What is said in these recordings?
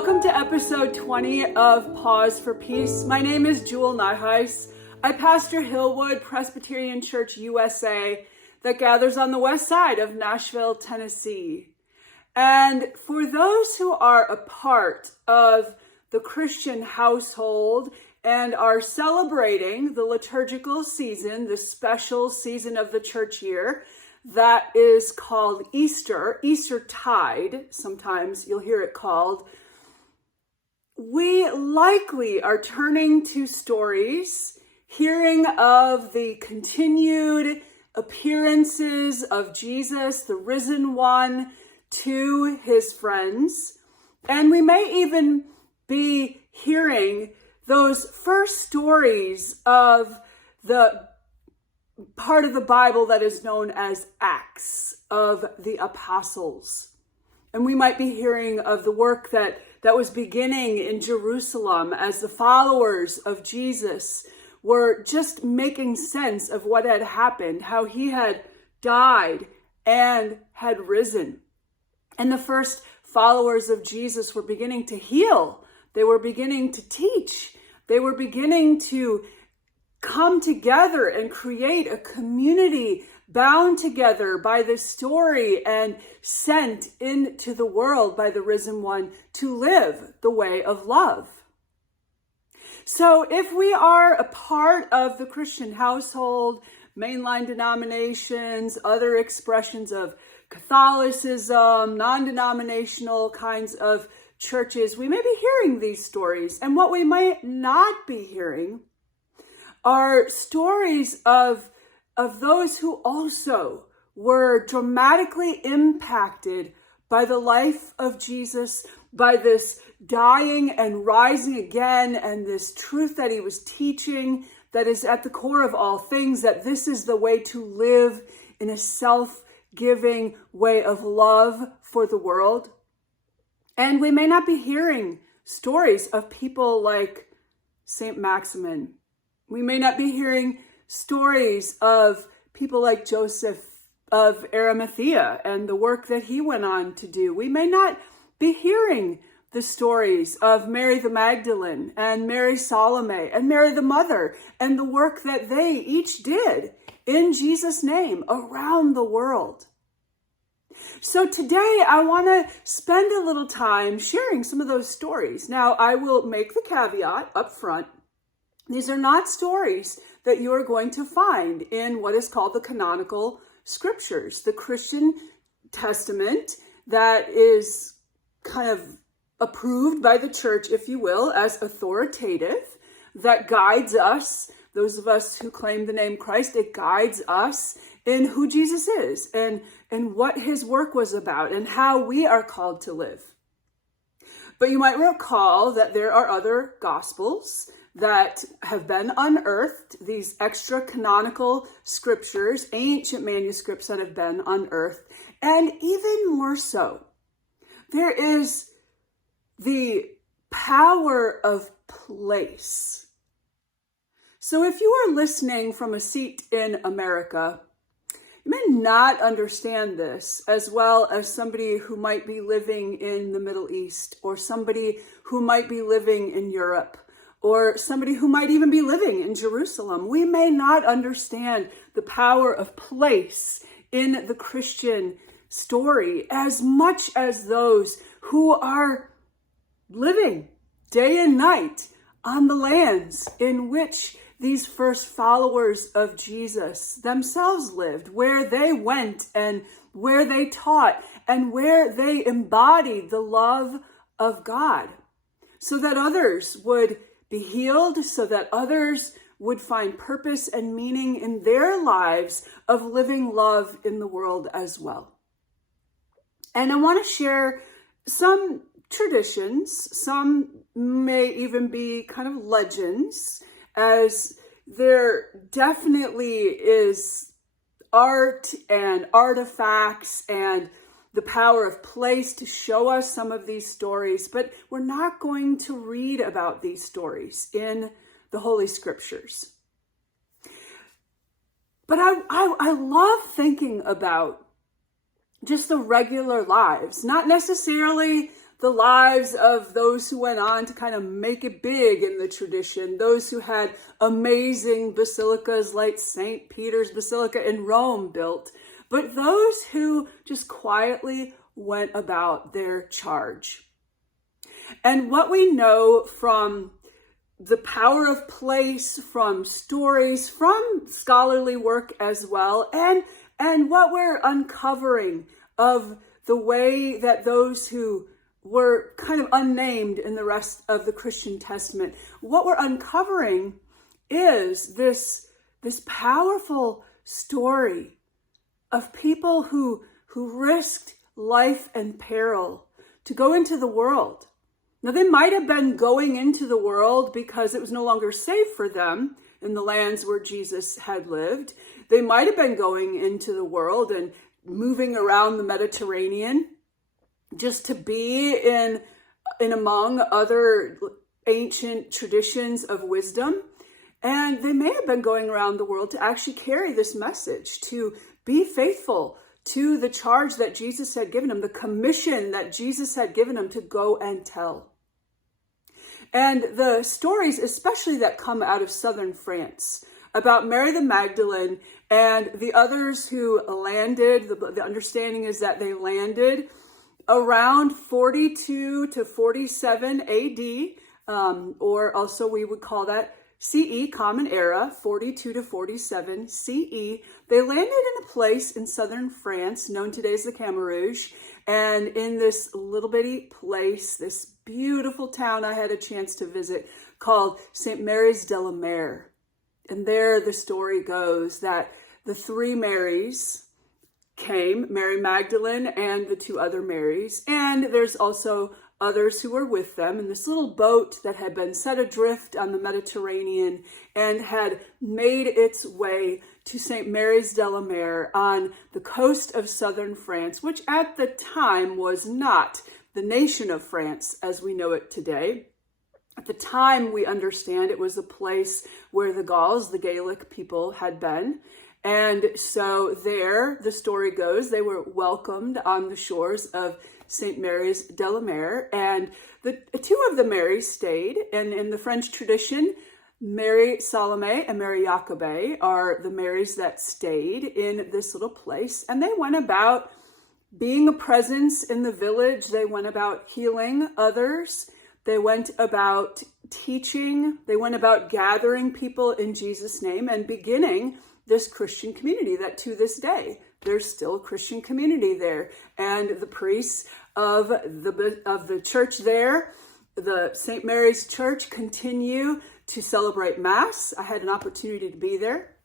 Welcome to episode 20 of Pause for Peace. My name is Jule. I pastor Hillwood Presbyterian Church USA that gathers on the west side of Nashville, Tennessee. And for those who are a part of the Christian household and are celebrating the liturgical season, the special season of the church year, that is called Eastertide, sometimes you'll hear it called. We likely are turning to stories, hearing of the continued appearances of Jesus, the risen one, to his friends. And we may even be hearing those first stories of the part of the Bible that is known as Acts of the Apostles. And we might be hearing of the work that was beginning in Jerusalem as the followers of Jesus were just making sense of what had happened, how he had died and had risen. And the first followers of Jesus were beginning to heal. They were beginning to teach. They were beginning to come together and create a community bound together by this story and sent into the world by the risen one to live the way of love. So if we are a part of the Christian household, mainline denominations, other expressions of Catholicism, non-denominational kinds of churches, we may be hearing these stories. And what we might not be hearing are stories of those who also were dramatically impacted by the life of Jesus, by this dying and rising again, and this truth that he was teaching that is at the core of all things, that this is the way to live in a self-giving way of love for the world. And we may not be hearing stories of people like Saint Maximin. We may not be hearing stories of people like Joseph of Arimathea and the work that he went on to do. We may not be hearing the stories of Mary the Magdalene and Mary Salome and Mary the Mother and the work that they each did in Jesus' name around the world. So today I want to spend a little time sharing some of those stories. Now, I will make the caveat up front. These are not stories that you are going to find in what is called the canonical scriptures, the Christian Testament that is kind of approved by the church, if you will, as authoritative, that guides us, those of us who claim the name Christ, it guides us in who Jesus is and what his work was about and how we are called to live. But you might recall that there are other gospels that have been unearthed, these extra canonical scriptures, ancient manuscripts that have been unearthed, and even more so, there is the power of place. So if you are listening from a seat in America, you may not understand this as well as somebody who might be living in the Middle East, or somebody who might be living in Europe, or somebody who might even be living in Jerusalem. We may not understand the power of place in the Christian story as much as those who are living day and night on the lands in which these first followers of Jesus themselves lived, where they went and where they taught and where they embodied the love of God, so that others would be healed, so that others would find purpose and meaning in their lives of living love in the world as well. And I want to share some traditions, some may even be kind of legends, as there definitely is art and artifacts and the power of place to show us some of these stories, but we're not going to read about these stories in the Holy Scriptures. But I love thinking about just the regular lives, not necessarily the lives of those who went on to kind of make it big in the tradition, those who had amazing basilicas like St. Peter's Basilica in Rome built, but those who just quietly went about their charge. And what we know from the power of place, from stories, from scholarly work as well, and what we're uncovering of the way that those who were kind of unnamed in the rest of the Christian Testament, what we're uncovering is this powerful story of people who risked life and peril to go into the world. Now, they might have been going into the world because it was no longer safe for them in the lands where Jesus had lived. They might have been going into the world and moving around the Mediterranean just to be in among other ancient traditions of wisdom. And they may have been going around the world to actually carry this message, to be faithful to the charge that Jesus had given them, the commission that Jesus had given them to go and tell. And the stories, especially that come out of southern France, about Mary the Magdalene and the others who landed, the understanding is that they landed around 42 to 47 AD, or also we would call that CE, Common Era, 42 to 47 CE. They landed in a place in southern France known today as the Camargue. And in this little bitty place, this beautiful town I had a chance to visit called St. Mary's de la Mer. And there the story goes that the three Marys came, Mary Magdalene and the two other Marys. And there's also others who were with them in this little boat that had been set adrift on the Mediterranean and had made its way to St. Mary's de la Mer on the coast of southern France, which at the time was not the nation of France as we know it today. At the time, we understand it was a place where the Gauls, the Gaelic people, had been. And so there, the story goes, they were welcomed on the shores of St. Mary's de la Mer, and the two of the Marys stayed. And in the French tradition, Mary Salome and Mary Jacobe are the Marys that stayed in this little place. And they went about being a presence in the village. They went about healing others. They went about teaching. They went about gathering people in Jesus' name and beginning this Christian community that to this day, there's still a Christian community there. And the priests of the church there, the St. Mary's Church, continue to celebrate Mass. I had an opportunity to be there.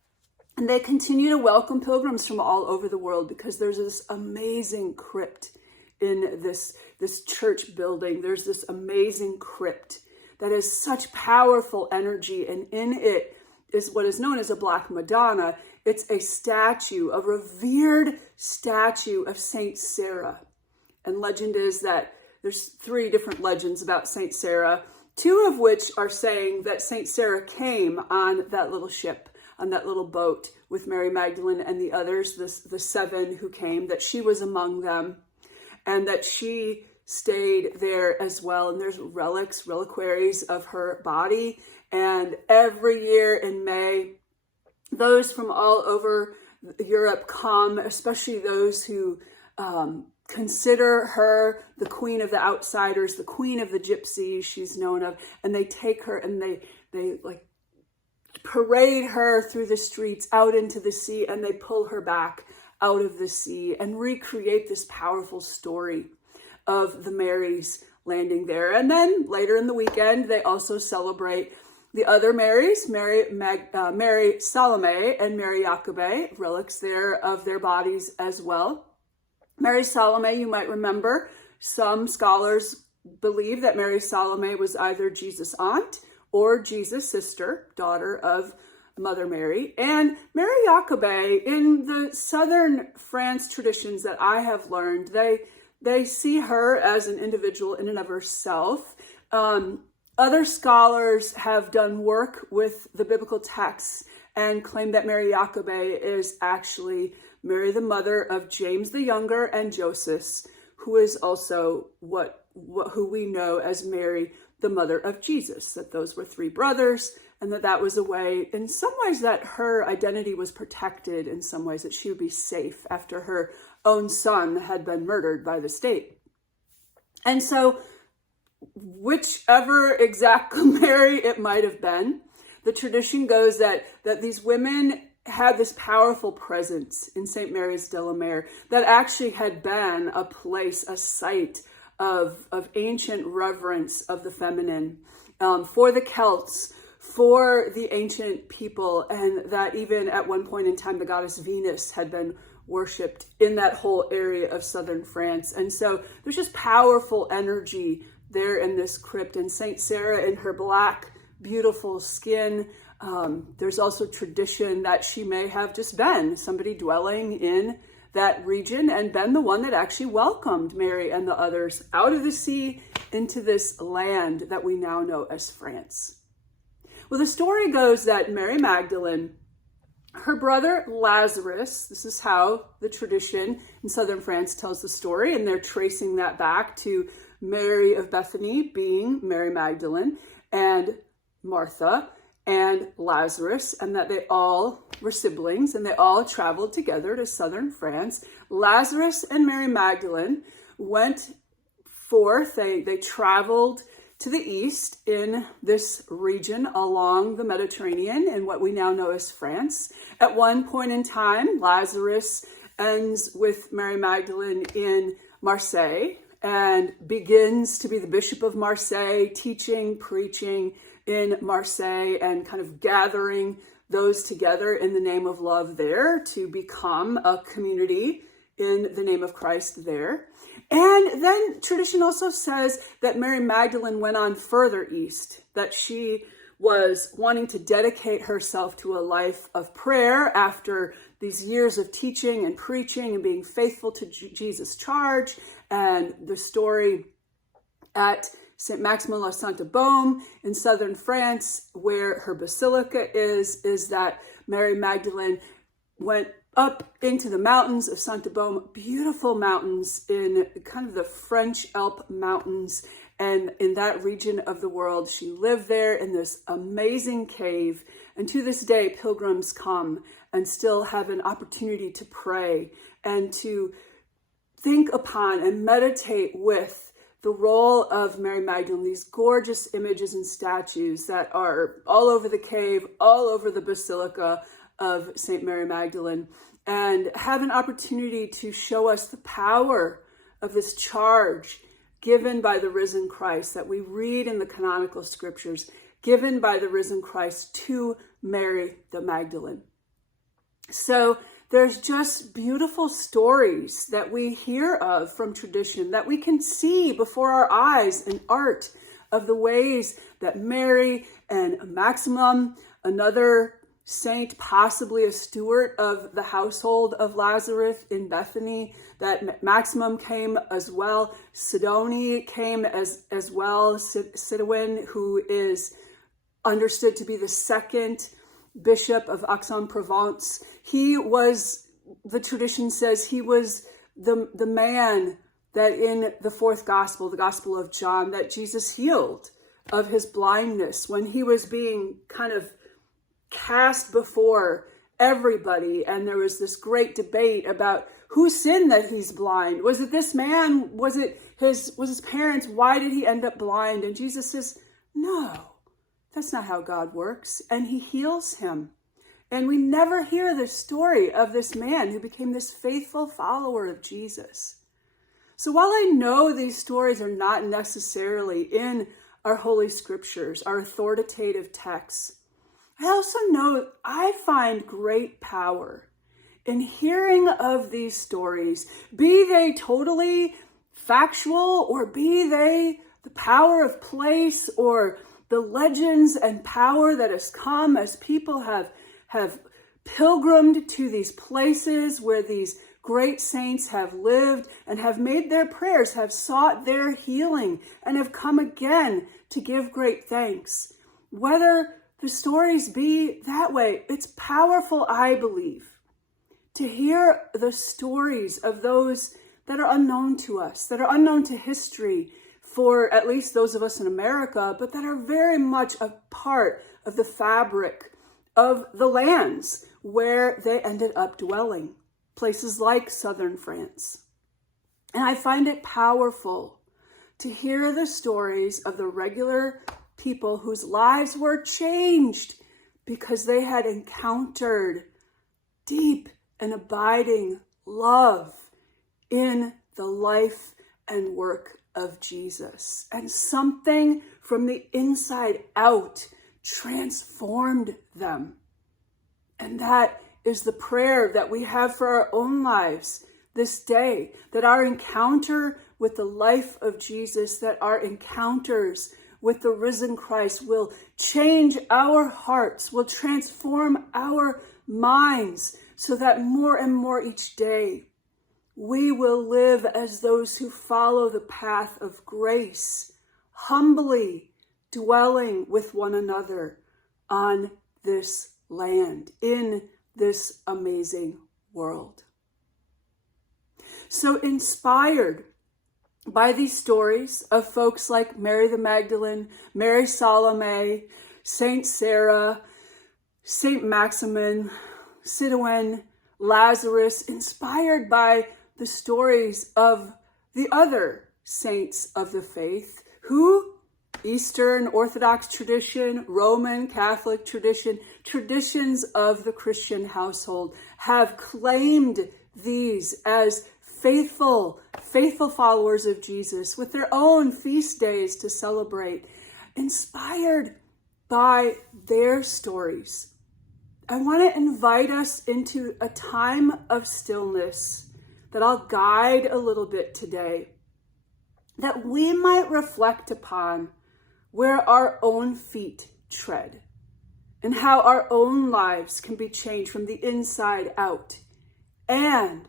And they continue to welcome pilgrims from all over the world because there's this amazing crypt in this church building. There's this amazing crypt that has such powerful energy, and in it is what is known as a Black Madonna. It's a statue, a revered statue of Saint Sarah. And legend is that there's 3 different legends about Saint Sarah, 2 of which are saying that Saint Sarah came on that little ship, on that little boat with Mary Magdalene and the others, the 7 who came, that she was among them and that she stayed there as well. And there's reliquaries of her body. And every year in May, those from all over Europe come, especially those who consider her the queen of the outsiders, the queen of the gypsies she's known of, and they take her and they like parade her through the streets out into the sea, and they pull her back out of the sea and recreate this powerful story of the Marys landing there. And then later in the weekend, they also celebrate the other Marys, Mary Salome and Mary Jacobe, relics there of their bodies as well. Mary Salome, you might remember, some scholars believe that Mary Salome was either Jesus' aunt or Jesus' sister, daughter of Mother Mary. And Mary Jacobe, in the southern France traditions that I have learned, they see her as an individual in and of herself. Other scholars have done work with the biblical texts and claim that Mary Jacobe is actually Mary, the mother of James the Younger and Joseph, who is also what who we know as Mary, the mother of Jesus, that those were three brothers, and that was a way, in some ways, that her identity was protected, in some ways that she would be safe after her own son had been murdered by the state. And so whichever exact Mary it might have been, the tradition goes that these women had this powerful presence in St. Mary's de la Mer that actually had been a place, a site of ancient reverence of the feminine for the Celts, for the ancient people, and that even at one point in time, the goddess Venus had been worshipped in that whole area of southern France. And so there's just powerful energy there in this crypt. And Saint Sarah in her black, beautiful skin, there's also tradition that she may have just been somebody dwelling in that region and been the one that actually welcomed Mary and the others out of the sea into this land that we now know as France. Well, the story goes that Mary Magdalene, her brother Lazarus, this is how the tradition in southern France tells the story, and they're tracing that back to Mary of Bethany being Mary Magdalene, and Martha and Lazarus, and that they all were siblings and they all traveled together to southern France. Lazarus and Mary Magdalene went forth, they traveled to the east in this region along the Mediterranean in what we now know as France. At one point in time, Lazarus ends with Mary Magdalene in Marseille and begins to be the Bishop of Marseille, teaching, preaching in Marseille, and kind of gathering those together in the name of love there to become a community in the name of Christ there. And then tradition also says that Mary Magdalene went on further east, that she was wanting to dedicate herself to a life of prayer after these years of teaching and preaching and being faithful to Jesus' charge. And the story at St. Maximin la Sainte Baume in southern France, where her basilica is that Mary Magdalene went up into the mountains of Sainte Baume, beautiful mountains in kind of the French Alp mountains. And in that region of the world, she lived there in this amazing cave. And to this day, pilgrims come and still have an opportunity to pray and to think upon and meditate with the role of Mary Magdalene, these gorgeous images and statues that are all over the cave, all over the Basilica of St. Mary Magdalene, and have an opportunity to show us the power of this charge given by the risen Christ that we read in the canonical scriptures, given by the risen Christ to Mary the Magdalene. So there's just beautiful stories that we hear of from tradition that we can see before our eyes in art of the ways that Mary and Maximin, another saint, possibly a steward of the household of Lazarus in Bethany, that Maximin came as well. Sidoni came as well. Sidwin, who is understood to be the second bishop of Aix-en-Provence. He was, the tradition says, he was the man that in the fourth gospel, the Gospel of John, that Jesus healed of his blindness when he was being kind of cast before everybody. And there was this great debate about who sinned that he's blind. Was it this man? Was it his parents? Why did he end up blind? And Jesus says, no, that's not how God works. And he heals him. And we never hear the story of this man who became this faithful follower of Jesus. So while I know these stories are not necessarily in our Holy Scriptures, our authoritative texts, I also know I find great power in hearing of these stories, be they totally factual or be they the power of place or the legends and power that has come as people have pilgrimed to these places where these great saints have lived and have made their prayers, have sought their healing, and have come again to give great thanks. Whether the stories be that way, it's powerful, I believe, to hear the stories of those that are unknown to us, that are unknown to history, for at least those of us in America, but that are very much a part of the fabric of the lands where they ended up dwelling, places like southern France. And I find it powerful to hear the stories of the regular people whose lives were changed because they had encountered deep and abiding love in the life and work of Jesus. And something from the inside out transformed them. And that is the prayer that we have for our own lives this day, that our encounter with the life of Jesus, that our encounters with the risen Christ will change our hearts, will transform our minds, so that more and more each day we will live as those who follow the path of grace, humbly dwelling with one another on this land, in this amazing world. So inspired by these stories of folks like Mary the Magdalene, Mary Salome, Saint Sarah, Saint Maximin, Sidoin, Lazarus, inspired by the stories of the other saints of the faith who, Eastern Orthodox tradition, Roman Catholic tradition, traditions of the Christian household, have claimed these as faithful followers of Jesus with their own feast days to celebrate, inspired by their stories. I want to invite us into a time of stillness that I'll guide a little bit today, that we might reflect upon where our own feet tread and how our own lives can be changed from the inside out, and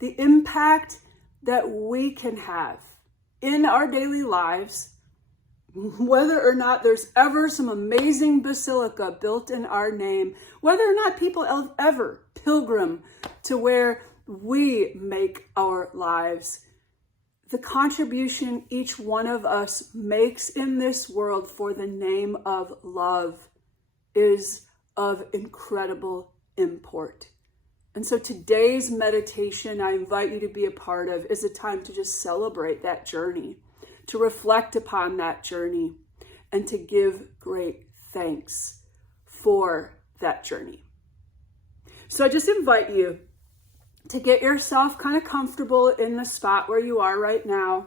the impact that we can have in our daily lives, whether or not there's ever some amazing basilica built in our name, whether or not people ever pilgrim to where we make our lives. The contribution each one of us makes in this world for the name of love is of incredible import. And so today's meditation, I invite you to be a part of, is a time to just celebrate that journey, to reflect upon that journey, and to give great thanks for that journey. So I just invite you to get yourself kind of comfortable in the spot where you are right now.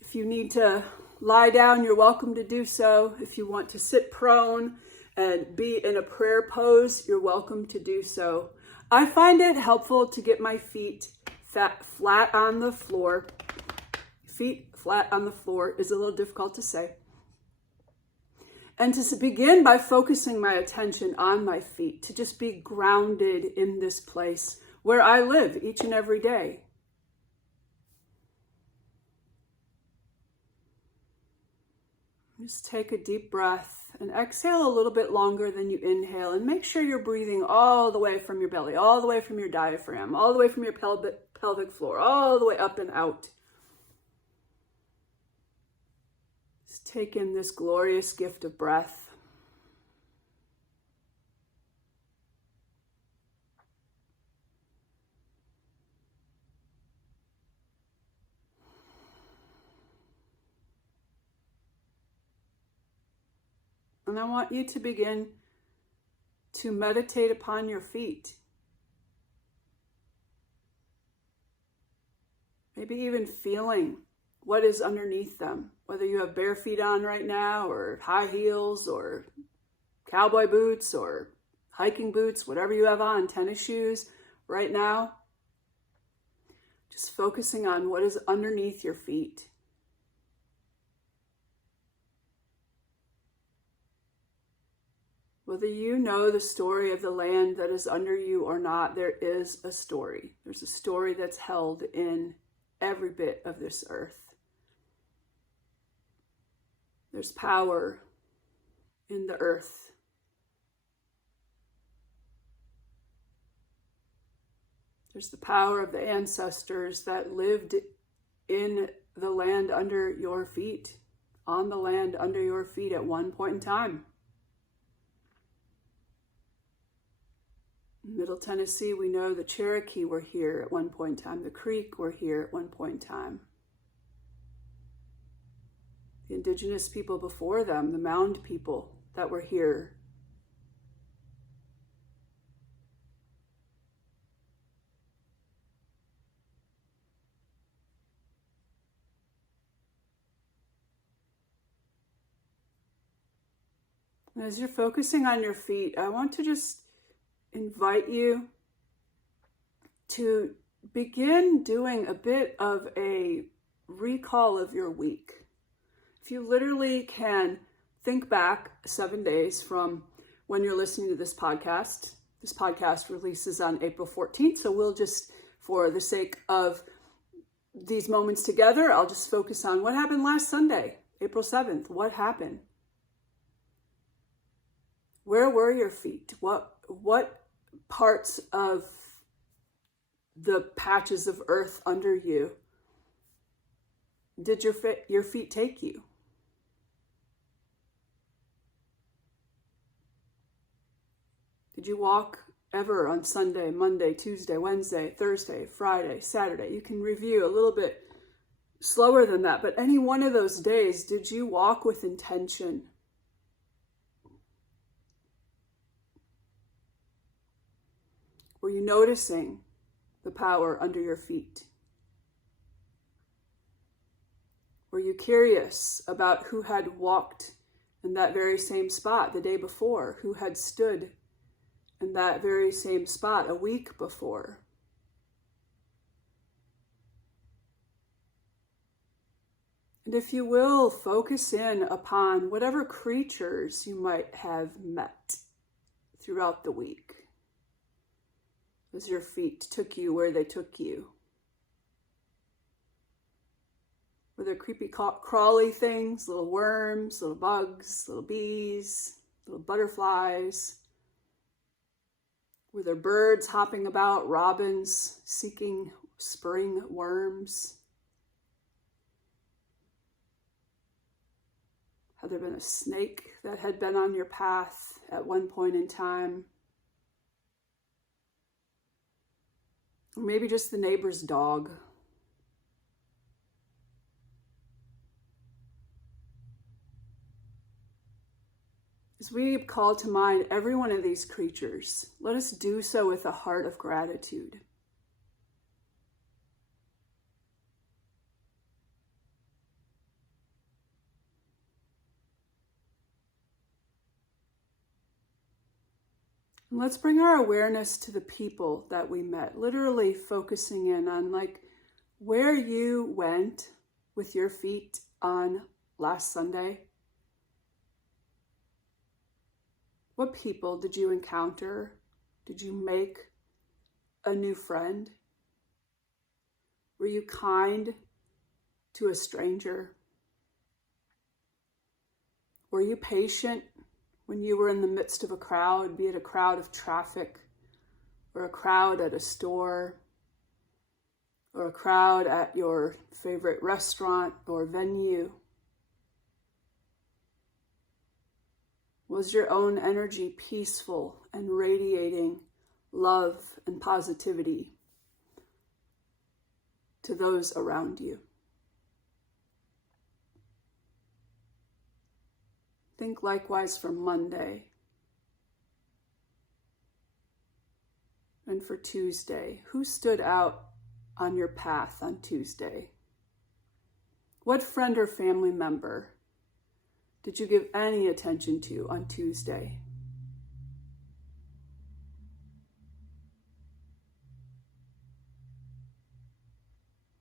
If you need to lie down, you're welcome to do so. If you want to sit prone and be in a prayer pose, you're welcome to do so. I find it helpful to get my feet flat on the floor. Feet flat on the floor is a little difficult to say. And to begin by focusing my attention on my feet, to just be grounded in this place where I live each and every day. Just take a deep breath and exhale a little bit longer than you inhale, and make sure you're breathing all the way from your belly, all the way from your diaphragm, all the way from your pelvic floor, all the way up and out. Just take in this glorious gift of breath. And I want you to begin to meditate upon your feet. Maybe even feeling what is underneath them, whether you have bare feet on right now, or high heels, or cowboy boots, or hiking boots, whatever you have on, tennis shoes right now. Just focusing on what is underneath your feet. Whether you know the story of the land that is under you or not, there is a story. There's a story that's held in every bit of this earth. There's power in the earth. There's the power of the ancestors that lived in the land under your feet, on the land under your feet at one point in time. In Middle Tennessee, we know the Cherokee were here at one point in time. The Creek were here at one point in time. The indigenous people before them, the mound people that were here. And as you're focusing on your feet, I want to just invite you to begin doing a bit of a recall of your week. If you literally can think back 7 days from when you're listening to this podcast releases on April 14th. So we'll just, for the sake of these moments together, I'll just focus on what happened last Sunday, April 7th. What happened? Where were your feet? What parts of the patches of earth under you did your feet take you? Did you walk ever on Sunday, Monday, Tuesday, Wednesday, Thursday, Friday, Saturday? You can review a little bit slower than that, but any one of those days, did you walk with intention? Were you noticing the power under your feet? Were you curious about who had walked in that very same spot the day before? Who had stood in that very same spot a week before? And if you will, focus in upon whatever creatures you might have met throughout the week as your feet took you where they took you. Were there creepy crawly things, little worms, little bugs, little bees, little butterflies? Were there birds hopping about, robins seeking spring worms? Had there been a snake that had been on your path at one point in time? Or maybe just the neighbor's dog. As we call to mind every one of these creatures, let us do so with a heart of gratitude. And let's bring our awareness to the people that we met, literally focusing in on where you went with your feet on last Sunday. What people did you encounter? Did you make a new friend? Were you kind to a stranger? Were you patient when you were in the midst of a crowd, be it a crowd of traffic, or a crowd at a store, or a crowd at your favorite restaurant or venue? Was your own energy peaceful and radiating love and positivity to those around you? Think likewise for Monday and for Tuesday. Who stood out on your path on Tuesday? What friend or family member did you give any attention to on Tuesday?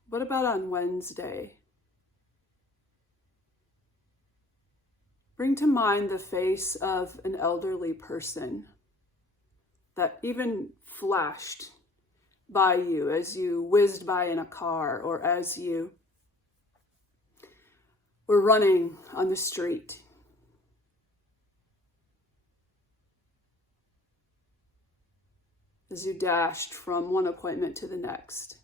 What about on Wednesday? Bring to mind the face of an elderly person that even flashed by you as you whizzed by in a car or as you were running on the street. As you dashed from one appointment to the next.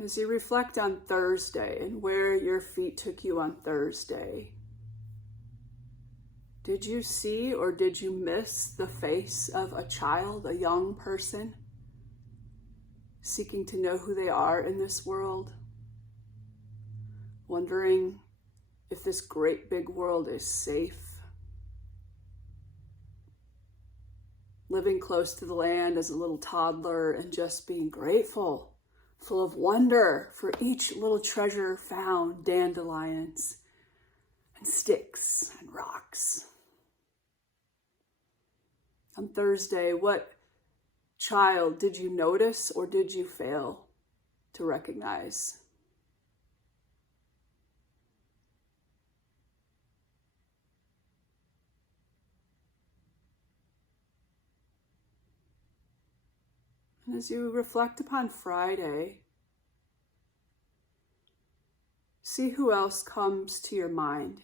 As you reflect on Thursday and where your feet took you on Thursday, did you see or did you miss the face of a child, a young person, seeking to know who they are in this world? Wondering if this great big world is safe? Living close to the land as a little toddler and just being grateful, full of wonder for each little treasure found, dandelions and sticks and rocks. On Thursday, what child did you notice or did you fail to recognize? And as you reflect upon Friday, see who else comes to your mind.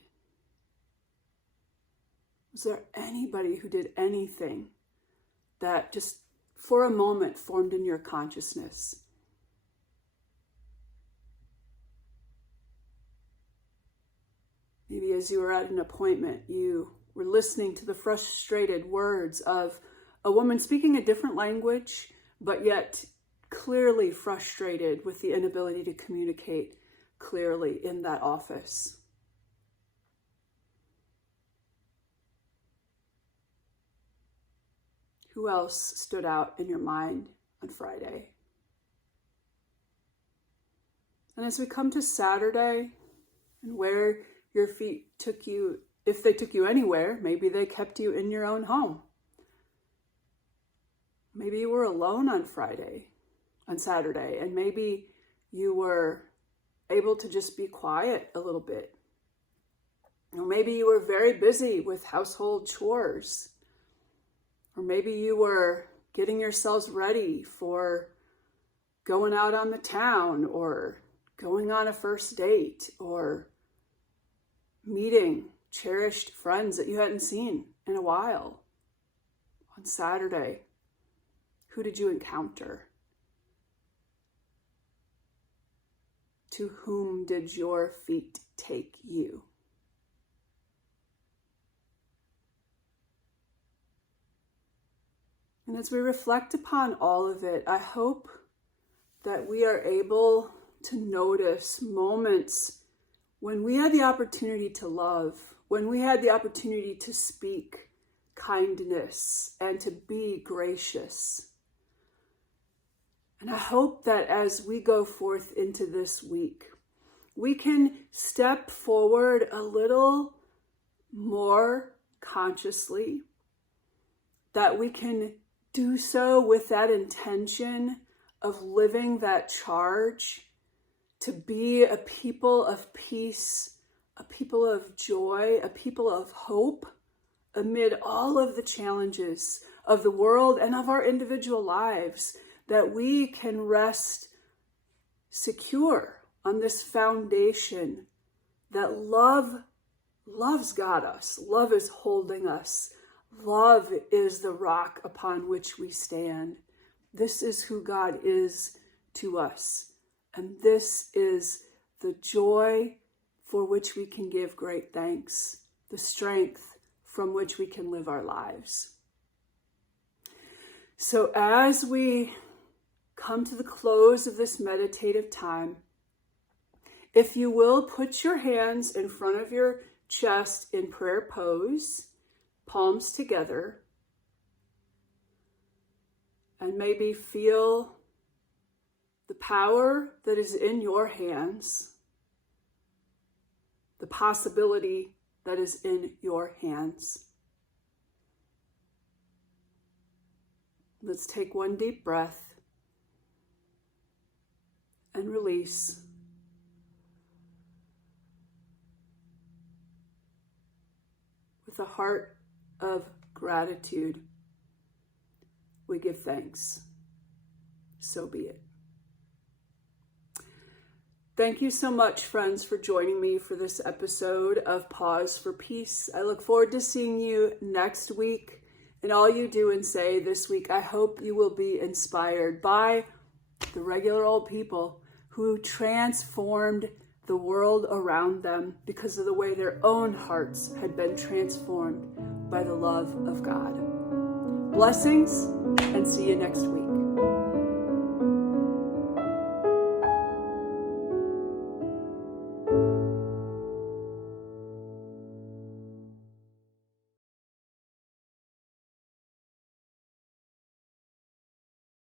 Was there anybody who did anything that just for a moment formed in your consciousness? Maybe as you were at an appointment, you were listening to the frustrated words of a woman speaking a different language, but yet clearly frustrated with the inability to communicate clearly in that office. Who else stood out in your mind on Friday? And as we come to Saturday and where your feet took you, if they took you anywhere, maybe they kept you in your own home. Maybe you were alone on Saturday, and maybe you were able to just be quiet a little bit. Or maybe you were very busy with household chores. Or maybe you were getting yourselves ready for going out on the town or going on a first date or meeting cherished friends that you hadn't seen in a while. On Saturday, who did you encounter? To whom did your feet take you? And as we reflect upon all of it, I hope that we are able to notice moments when we had the opportunity to love, when we had the opportunity to speak kindness and to be gracious. And I hope that as we go forth into this week, we can step forward a little more consciously, that we can do so with that intention of living that charge to be a people of peace, a people of joy, a people of hope amid all of the challenges of the world and of our individual lives, that we can rest secure on this foundation that love's got us. Love is holding us. Love is the rock upon which we stand. This is who God is to us. And this is the joy for which we can give great thanks, the strength from which we can live our lives. So as we come to the close of this meditative time, if you will, put your hands in front of your chest in prayer pose, palms together, and maybe feel the power that is in your hands, the possibility that is in your hands. Let's take one deep breath and release. With a heart of gratitude, we give thanks. So be it. Thank you so much, friends, for joining me for this episode of Pause for Peace. I look forward to seeing you next week. And all you do and say this week, I hope you will be inspired by the regular old people who who transformed the world around them because of the way their own hearts had been transformed by the love of God. Blessings, and see you next week.